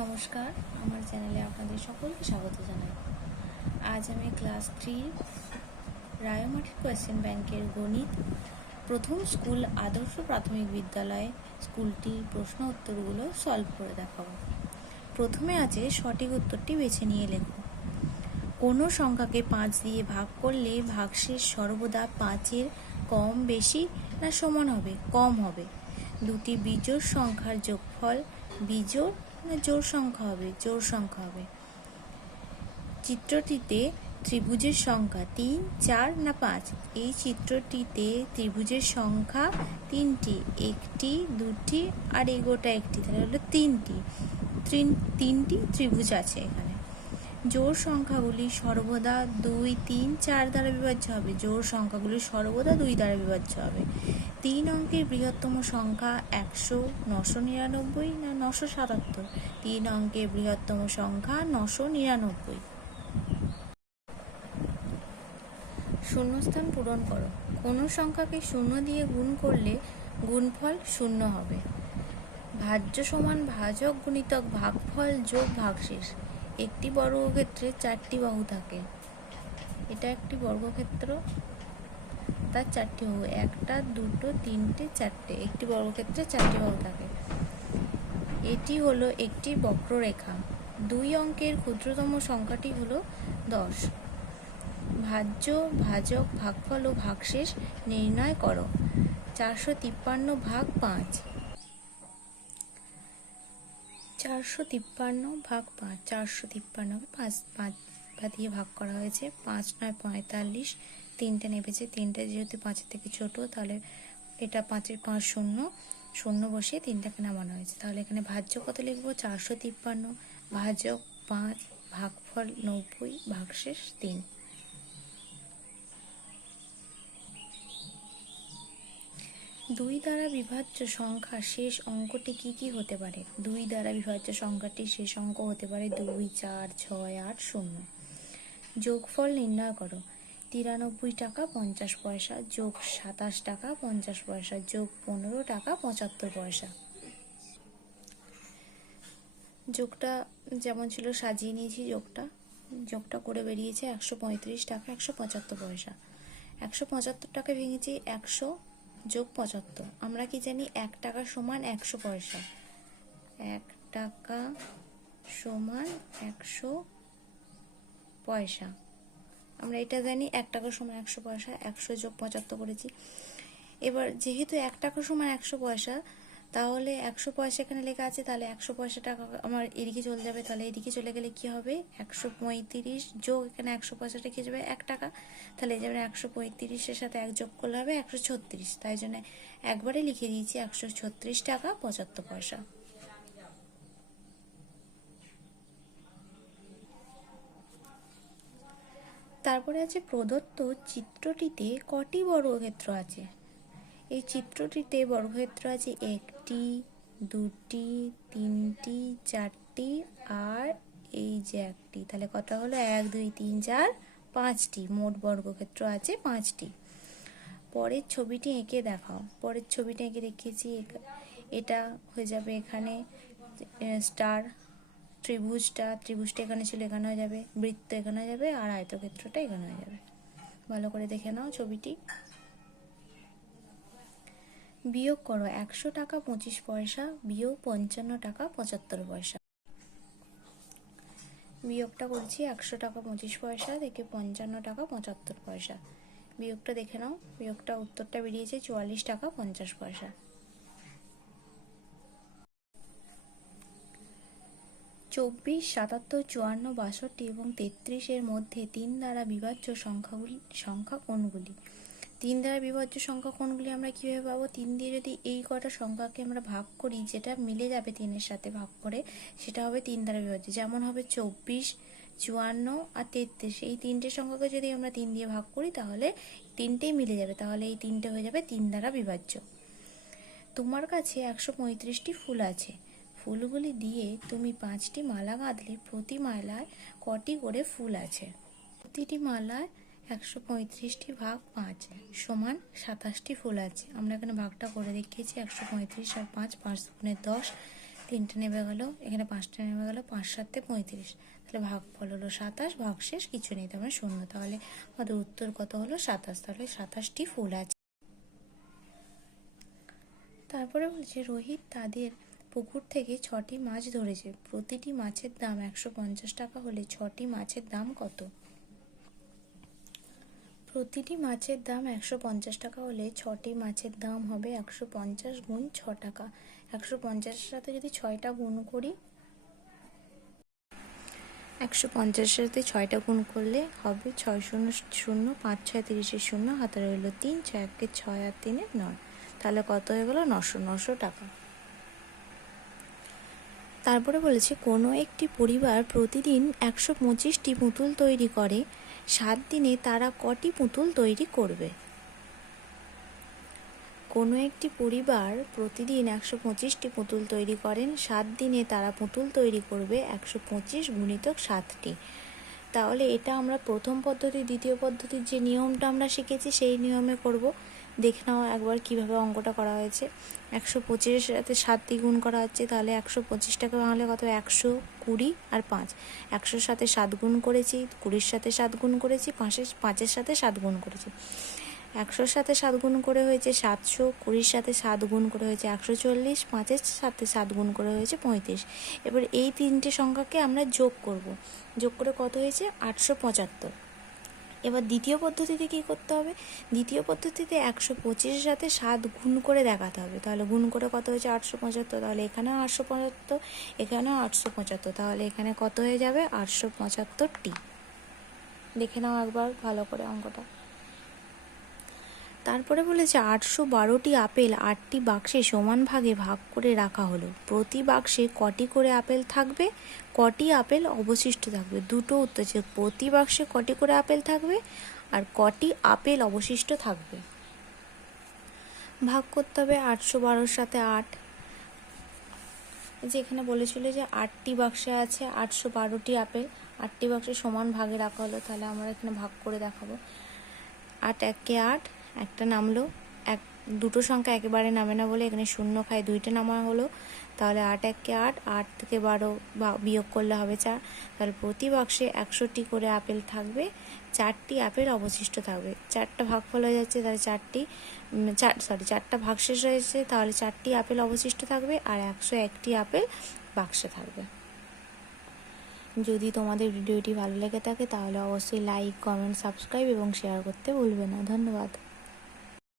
নমস্কার, আমার চ্যানেলে আপনাদের সকলকে স্বাগত জানাই। আজ আমি ক্লাস 3 রায়মাটির কোয়েশ্চেন ব্যাংকের গণিত প্রথম স্কুল আদর্শ প্রাথমিক বিদ্যালয় স্কুলটির প্রশ্ন উত্তরগুলো সলভ করে দেখাবো। প্রথমে আছে সঠিক উত্তরটি বেছে নিয়ে লেখো। কোনো সংখ্যাকে 5 দিয়ে ভাগ করলে ভাগশেষ সর্বদা 5-এর কম, বেশি না সমান হবে? কম হবে। দুটি বিজোড় সংখ্যার যোগফল বিজোড় না জোড় সংখ্যা হবে? জোড় সংখ্যা হবে। চিত্রটিতে ত্রিভুজের সংখ্যা 3, 4 না 5? এই চিত্রটিতে ত্রিভুজের সংখ্যা 3টি, একটি, দুটি আর এই গোটা একটি, তাহলে হলো 3টি। 3টি ত্রিভুজ আছে এখানে। জোড় সংখ্যাগুলি সর্বদা 2, 3, 4 দ্বারা বিভাজ্য হবে। জোড় সংখ্যাগুলি সর্বদা 2 দ্বারা বিভাজ্য হবে। 3 অঙ্কের বৃহত্তম সংখ্যা 100, 999 না 977? 3 অঙ্কের বৃহত্তম সংখ্যা 999। শূন্যস্থান পূরণ করো। কোনো সংখ্যাকে 0 দিয়ে গুণ করলে গুণফল 0 হবে। ভাজ্য সমান ভাজক গুণিতক ভাগফল যোগ ভাগশেষ। একটি বর্গক্ষেত্রে 4টি বাহু থাকে। এটা একটি বর্গক্ষেত্র, তার 4টি বাহু, 1, 2, 3, 4টে। একটি বর্গক্ষেত্রে 4টি বাহু থাকে। এটি হলো একটি বক্ররেখা। 2 অঙ্কের ক্ষুদ্রতম সংখ্যাটি হলো 10। ভাজ্য, ভাজক, ভাগফল ও ভাগশেষ নির্ণয় করো। 453 ভাগ 5। 453 ভাগ 5, 453 5 দিয়ে ভাগ করা হয়েছে। 5 9 45, 3টে নেমেছে। 3টে যেহেতু 5-এর থেকে ছোট, তাহলে এটা 5-এর 5 শূন্য, শূন্য বসিয়ে 3টাকে নামানো হয়েছে। তাহলে এখানে ভাজ্য কত লিখবো? 453, ভাজক 5, ভাগফল 90, ভাগশেষ 3। 2 দ্বারা বিভাজ্য সংখ্যার শেষ অঙ্কটি কি কি হতে পারে? 2 দ্বারা বিভাজ্য সংখ্যাটির শেষ অঙ্ক হতে পারে 2, 4, 6, 8, 0। যোগফল নির্ণয় করো। 93 টাকা 50 পয়সা যোগ 27 টাকা 50 পয়সা যোগ 15 টাকা 75 পয়সা। যোগটা যেমন ছিল সাজিয়ে নিয়েছি। যোগটা করে বেরিয়েছে 135 টাকা 175 পয়সা। 175 টাকা ভেঙেছি 100 যোগ 75। আমরা কি জানি 1 টাকা সমান 100 পয়সা। 1 টাকা সমান 100 পয়সা। আমরা এটা জানি 1 টাকা সমান 100 পয়সা। 100 যোগ 75 করেছি। এবার যেহেতু 1 টাকা সমান 100 পয়সা, তাহলে 100 পয়সা এখানে লেখা আছে, তাহলে 100 পয়সা টাকা আমার এদিকে চলে যাবে। তাহলে এদিকে চলে গেলে কি হবে? 135 যোগ এখানে 100 পয়সাটা কি যাবে? 1 টাকা। তাহলে এই যাবে 135-এর সাথে 1 যোগ করলে হবে 136। তাই জন্য একবারে লিখে দিয়েছি 136 টাকা 75 পয়সা। তারপরে আছে প্রদত্ত চিত্রটিতে কটি বর্গক্ষেত্র আছে? এই চিত্রটিতে বর্গক্ষেত্র আছে 1টি, 2টি, 3টি, 4টি আর এই যে 1টি। তাহলে কত হলো? 1 2 3 4 5টি। মোট বর্গক্ষেত্র আছে 5টি। পরের ছবিটি এঁকে দেখাও। পরের ছবিটা এঁকে দেখিয়েছি। এটা হয়ে যাবে এখানে স্টার। ত্রিভুজটা এখানে ছিল, এখানে হয়ে যাবে। বৃত্ত এখানে হয়ে যাবে, আর আয়তক্ষেত্রটা এখানে হয়ে যাবে। ভালো করে দেখে নাও ছবিটি। বিয়োগ করো 100 টাকা 25 পয়সা বিয়োগ 55 টাকা 75 পয়সা। বিয়োগটা করছি 100 টাকা 25 পয়সা থেকে 55 টাকা 75 পয়সা। বিয়োগটা দেখে নাও। বিয়োগটা উত্তরটা বেরিয়েছে 44 টাকা 50 পয়সা। 24, 77, 54, 62 এবং 33-এর মধ্যে 3 দ্বারা বিভাজ্য সংখ্যা কোনগুলি? 3 দ্বারা বিভাজ্য সংখ্যা কোনগুলি আমরা কিভাবে পাবো? 3 দিয়ে যদি এই কটা সংখ্যাকে আমরা ভাগ করি, যেটা মিলে যাবে 3-এর সাথে ভাগ করে, সেটা হবে 3 দ্বারা বিভাজ্য। যেমন হবে 24, 54 আর 33। এই 3টে সংখ্যাকে যদি আমরা 3 দিয়ে ভাগ করি, তাহলে 3টেই মিলে যাবে। তাহলে এই 3টে হয়ে যাবে 3 দ্বারা বিভাজ্য। তোমার কাছে 135টি ফুল আছে। ফুলগুলি দিয়ে তুমি 5টি মালা গাঁথলে প্রতি মালায় কটি করে ফুল আছে? প্রতিটি মালায় 135টি ভাগ 5 সমান 27টি ফুল আছে। আমরা এখানে ভাগটা করে দেখিয়েছি। 135 আর 5, 5 দুগুণে 10, 3টে নেমে গেল, এখানে 5টা নেমে গেল, 5 7 35, তাহলে ভাগফল হলো 27, ভাগশেষ কিছু নেই, তার মানে 0। তাহলে আমাদের উত্তর কত হলো? 27। তাহলে 27টি ফুল আছে। তারপরে বলছে রোহিত তাদের পুকুর থেকে 6টি মাছ ধরেছে, প্রতিটি মাছের দাম 150 টাকা হলে 6টি মাছের দাম কত? প্রতিটি মাছের দাম 150 টাকা হলে 6টি মাছের দাম হবে 150 গুণ 6 টাকা। 150-এর সাথে যদি 6টা গুণ করি, 150-এর সাথে 6টা গুণ করলে হবে 6 0 0, 5 6 30-এর 0, হাতে রইল 3, 6 1 6 আর 3 9, তাহলে কত হয়ে গেল? 900 টাকা। তারপরে বলেছে কোনো একটি পরিবার প্রতিদিন 125টি পুতুল তৈরি করে, 7 দিনে তারা কটি পুতুল তৈরি করবে? কোনো একটি পরিবার প্রতিদিন 125টি পুতুল তৈরি করেন, 7 দিনে তারা পুতুল তৈরি করবে 125 গুণিতক 7টি। তাহলে এটা আমরা প্রথম পদ্ধতি দ্বিতীয় পদ্ধতির যে নিয়মটা আমরা শিখেছি সেই নিয়মে করব। দেখে নাও একবার কিভাবে অঙ্কটা করা হয়েছে। 125-এর সাথে 7 দিয়ে গুণ করা হচ্ছে, তাহলে 125টাকে ভাঙলে কত? 120 আর 5। 100-র সাথে 7 গুণ করেছি, 20-র সাথে 7 গুণ করেছি, 5-এর সাথে 7 গুণ করেছি। 100-র সাথে 7 গুণ করে হয়েছে 700, 20-র সাথে 7 গুণ করে হয়েছে 140, 5-এর সাথে 7 গুণ করে হয়েছে 35। এবার এই 3টে সংখ্যাকে আমরা যোগ করব। যোগ করে কত হয়েছে? 875। এবার দ্বিতীয় পদ্ধতিতে কী করতে হবে? দ্বিতীয় পদ্ধতিতে 125-এর সাথে 7 গুণ করে দেখাতে হবে। তাহলে গুণ করে কত হয়েছে? 875। তাহলে এখানেও 875, এখানেও 875, তাহলে এখানে কত হয়ে যাবে? 875টি। দেখে নাও একবার ভালো করে অঙ্কটা। তারপরে বলেছে 812টি আপেল 8টি বাক্সে সমান ভাগে ভাগ করে রাখা হলো, প্রতি বাক্সে কটি করে আপেল থাকবে, কটি আপেল অবশিষ্ট থাকবে? দুটো উত্তর আছে, প্রতি বাক্সে কটি করে আপেল থাকবে আর কটি আপেল অবশিষ্ট থাকবে। ভাগ করতে হবে 812-র সাথে 8, যেখানে বলেছিল যে 8টি বাক্সে আছে 812টি আপেল, 8টি বাক্সে সমান ভাগে রাখা হলো, তাহলে আমরা এখানে ভাগ করে দেখাবো। 8 1-এ 8, একটা নামলো, দুটো সংখ্যা একেবারে নামে না বলে এখানে 0 খায় 2টে নামা হলো, তাহলে 8 1-এ 8, 8 থেকে 12 বিয়োগ করলে হবে 4, তাহলে প্রতি বাক্সে 100টি করে আপেল থাকবে, 4টি আপেল অবশিষ্ট থাকবে। 4টা ভাগফল হয়ে যাচ্ছে, তাহলে 4টা ভাগশেষ হয়েছে, তাহলে 4টি আপেল অবশিষ্ট থাকবে আর 101টি আপেল বাক্সে থাকবে। যদি তোমাদের ভিডিওটি ভালো লেগে থাকে তাহলে অবশ্যই লাইক, কমেন্ট, সাবস্ক্রাইব এবং শেয়ার করতে ভুলবে না। ধন্যবাদ।